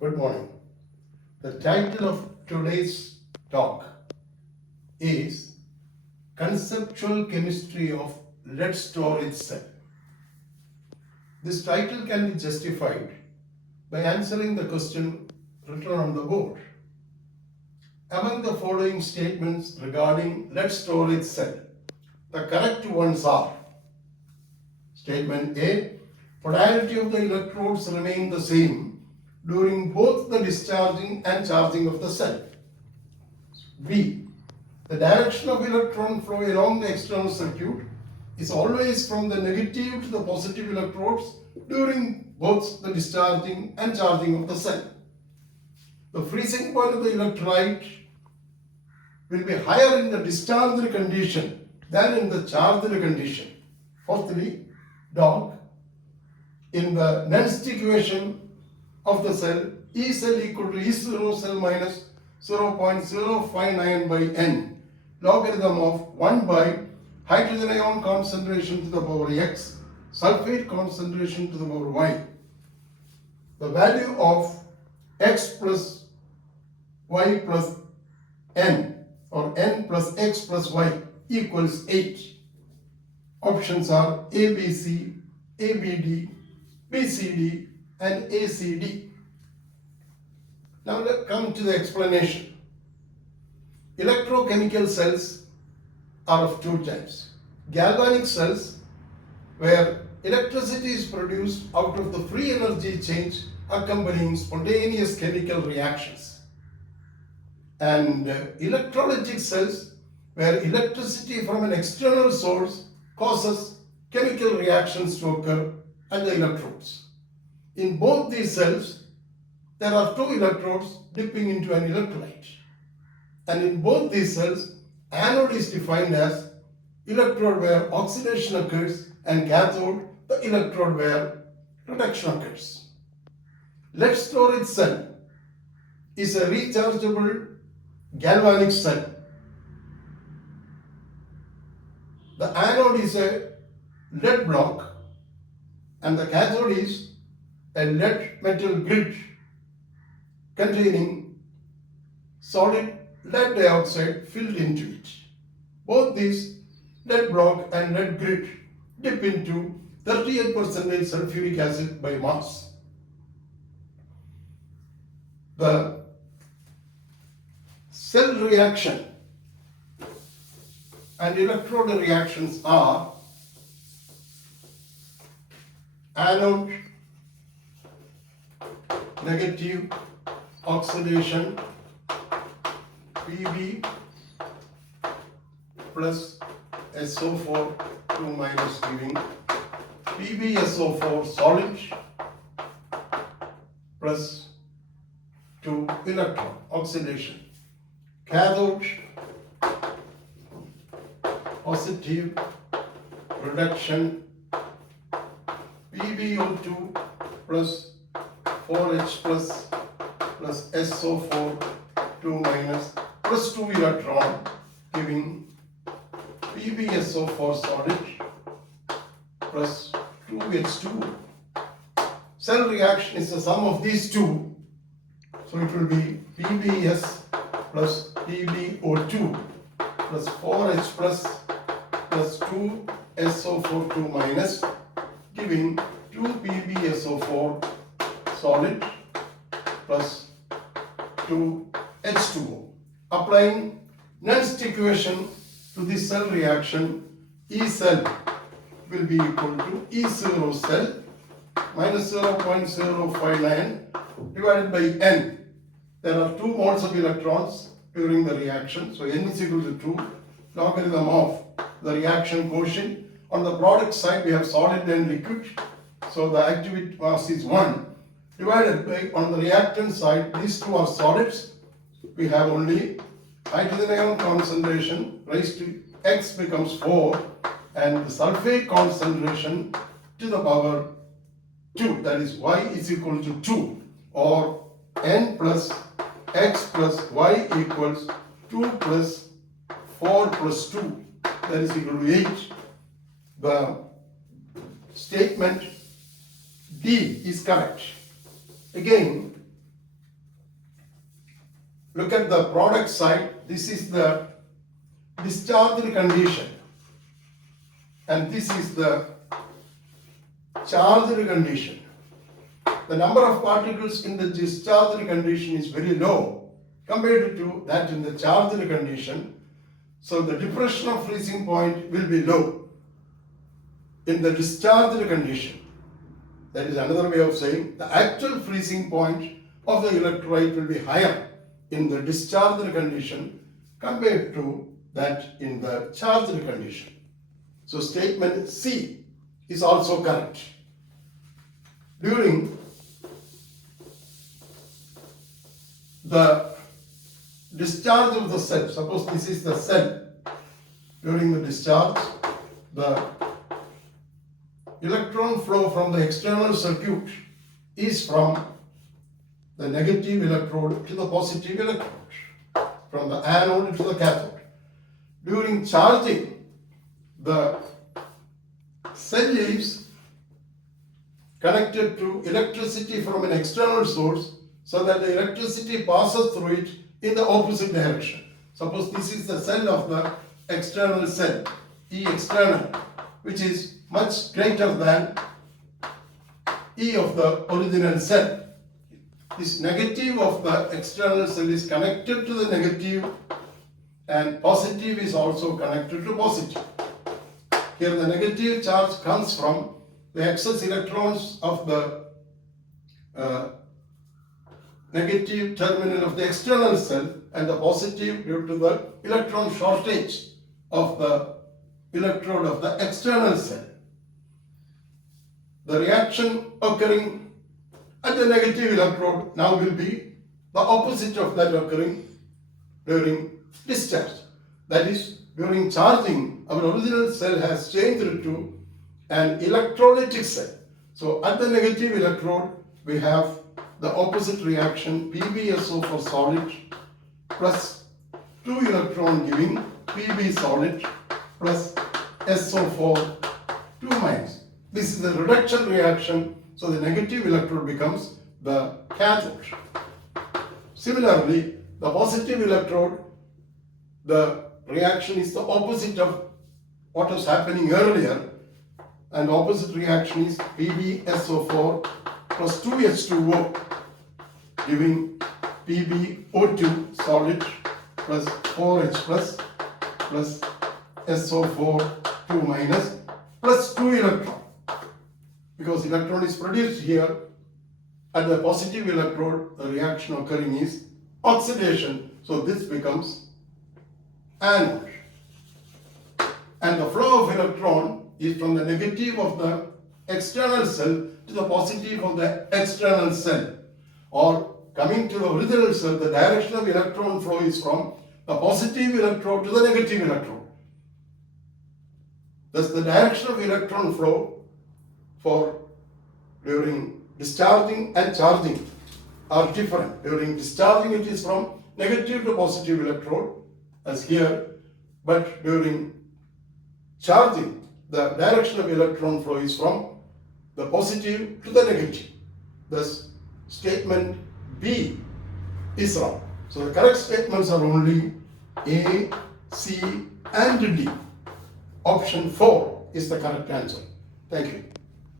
Good morning. The title of today's talk is Conceptual Chemistry of Lead Storage Cell. This title can be justified by answering the question written on the board. Among the following statements regarding lead storage cell, the correct ones are: Statement A, polarity of the electrodes remain the same during both the discharging and charging of the cell. B, the direction of electron flow along the external circuit is always from the negative to the positive electrodes during both the discharging and charging of the cell. The freezing point of the electrolyte will be higher in the discharged condition than in the charged condition. Fourthly, dog, in the Nernst equation of the cell, E cell equal to E0 cell minus 0.059 by n, logarithm of 1 by hydrogen ion concentration to the power x, sulfate concentration to the power y. The value of x plus y plus n, or n plus x plus y equals 8. Options are ABC, ABD, BCD and ACD. Now let's come to the explanation. Electrochemical cells are of two types. Galvanic cells, where electricity is produced out of the free energy change accompanying spontaneous chemical reactions. And electrolytic cells, where electricity from an external source causes chemical reactions to occur at the electrodes. In both these cells, there are two electrodes dipping into an electrolyte. And in both these cells, anode is defined as electrode where oxidation occurs, and cathode, the electrode where reduction occurs. Lead storage cell is a rechargeable galvanic cell. The anode is a lead block and the cathode is a lead metal grid containing solid lead dioxide filled into it. Both these lead block and lead grid dip into 38% sulfuric acid by mass. The cell reaction and electrode reactions are anode negative oxidation Pb plus SO4 2 minus giving PbSO4 solid plus 2 electron oxidation. Cathode positive reduction PbO2 plus 4H plus SO4 2 minus plus 2 electron giving PbSO4 solid plus 2H2. Cell reaction is the sum of these two, so it will be PbS plus PbO2 plus 4H plus 2 SO4 2 minus giving 2 PbSO4 solid plus 2 H2O. Applying Nernst equation to this cell reaction, E cell will be equal to E0 cell minus 0.059 divided by n. There are 2 moles of electrons during the reaction, so n is equal to 2, logarithm of the reaction quotient. On the product side, we have solid and liquid, so the activity mass is 1 divided by, on the reactant side, these two are solids. We have only hydrogen ion concentration raised to x becomes 4 and the sulfate concentration to the power 2, that is y is equal to 2, or n plus x plus y equals 2 plus 4 plus 2, that is equal to 8. The statement D is correct. Again, look at the product side. This is the discharged condition, and this is the charged condition. The number of particles in the discharged condition is very low compared to that in the charged condition. So the depression of freezing point will be low in the discharged condition. That is another way of saying the actual freezing point of the electrolyte will be higher in the discharged condition compared to that in the charged condition. So statement C is also correct. During the discharge of the cell, suppose this is the cell, during the discharge, the electron flow from the external circuit is from the negative electrode to the positive electrode, from the anode to the cathode. During charging, the cell is connected to electricity from an external source so that the electricity passes through it in the opposite direction. Suppose this is the cell of the external cell, E external, which is much greater than E of the original cell. This negative of the external cell is connected to the negative, and positive is also connected to positive. Here the negative charge comes from the excess electrons of the negative terminal of the external cell, and the positive due to the electron shortage of the electrode of the external cell. The reaction occurring at the negative electrode now will be the opposite of that occurring during discharge. That is, during charging, our original cell has changed to an electrolytic cell. So at the negative electrode, we have the opposite reaction, PbSO for solid plus 2 electron giving Pb solid plus SO for 2 minus. This is a reduction reaction, so the negative electrode becomes the cathode. Similarly, the positive electrode, the reaction is the opposite of what was happening earlier, and opposite reaction is PbSO4 plus 2H2O giving PbO2 solid plus 4H plus SO4 2 minus plus 2 electron. Because electron is produced here at the positive electrode, the reaction occurring is oxidation. So this becomes anode. And the flow of electron is from the negative of the external cell to the positive of the external cell. Or coming to the original cell, the direction of electron flow is from the positive electrode to the negative electrode. Thus the direction of electron flow for during discharging and charging are different. During discharging it is from negative to positive electrode as here, but during charging the direction of electron flow is from the positive to the negative. Thus statement B is wrong. So the correct statements are only A, C and D. Option 4 is the correct answer. Thank you.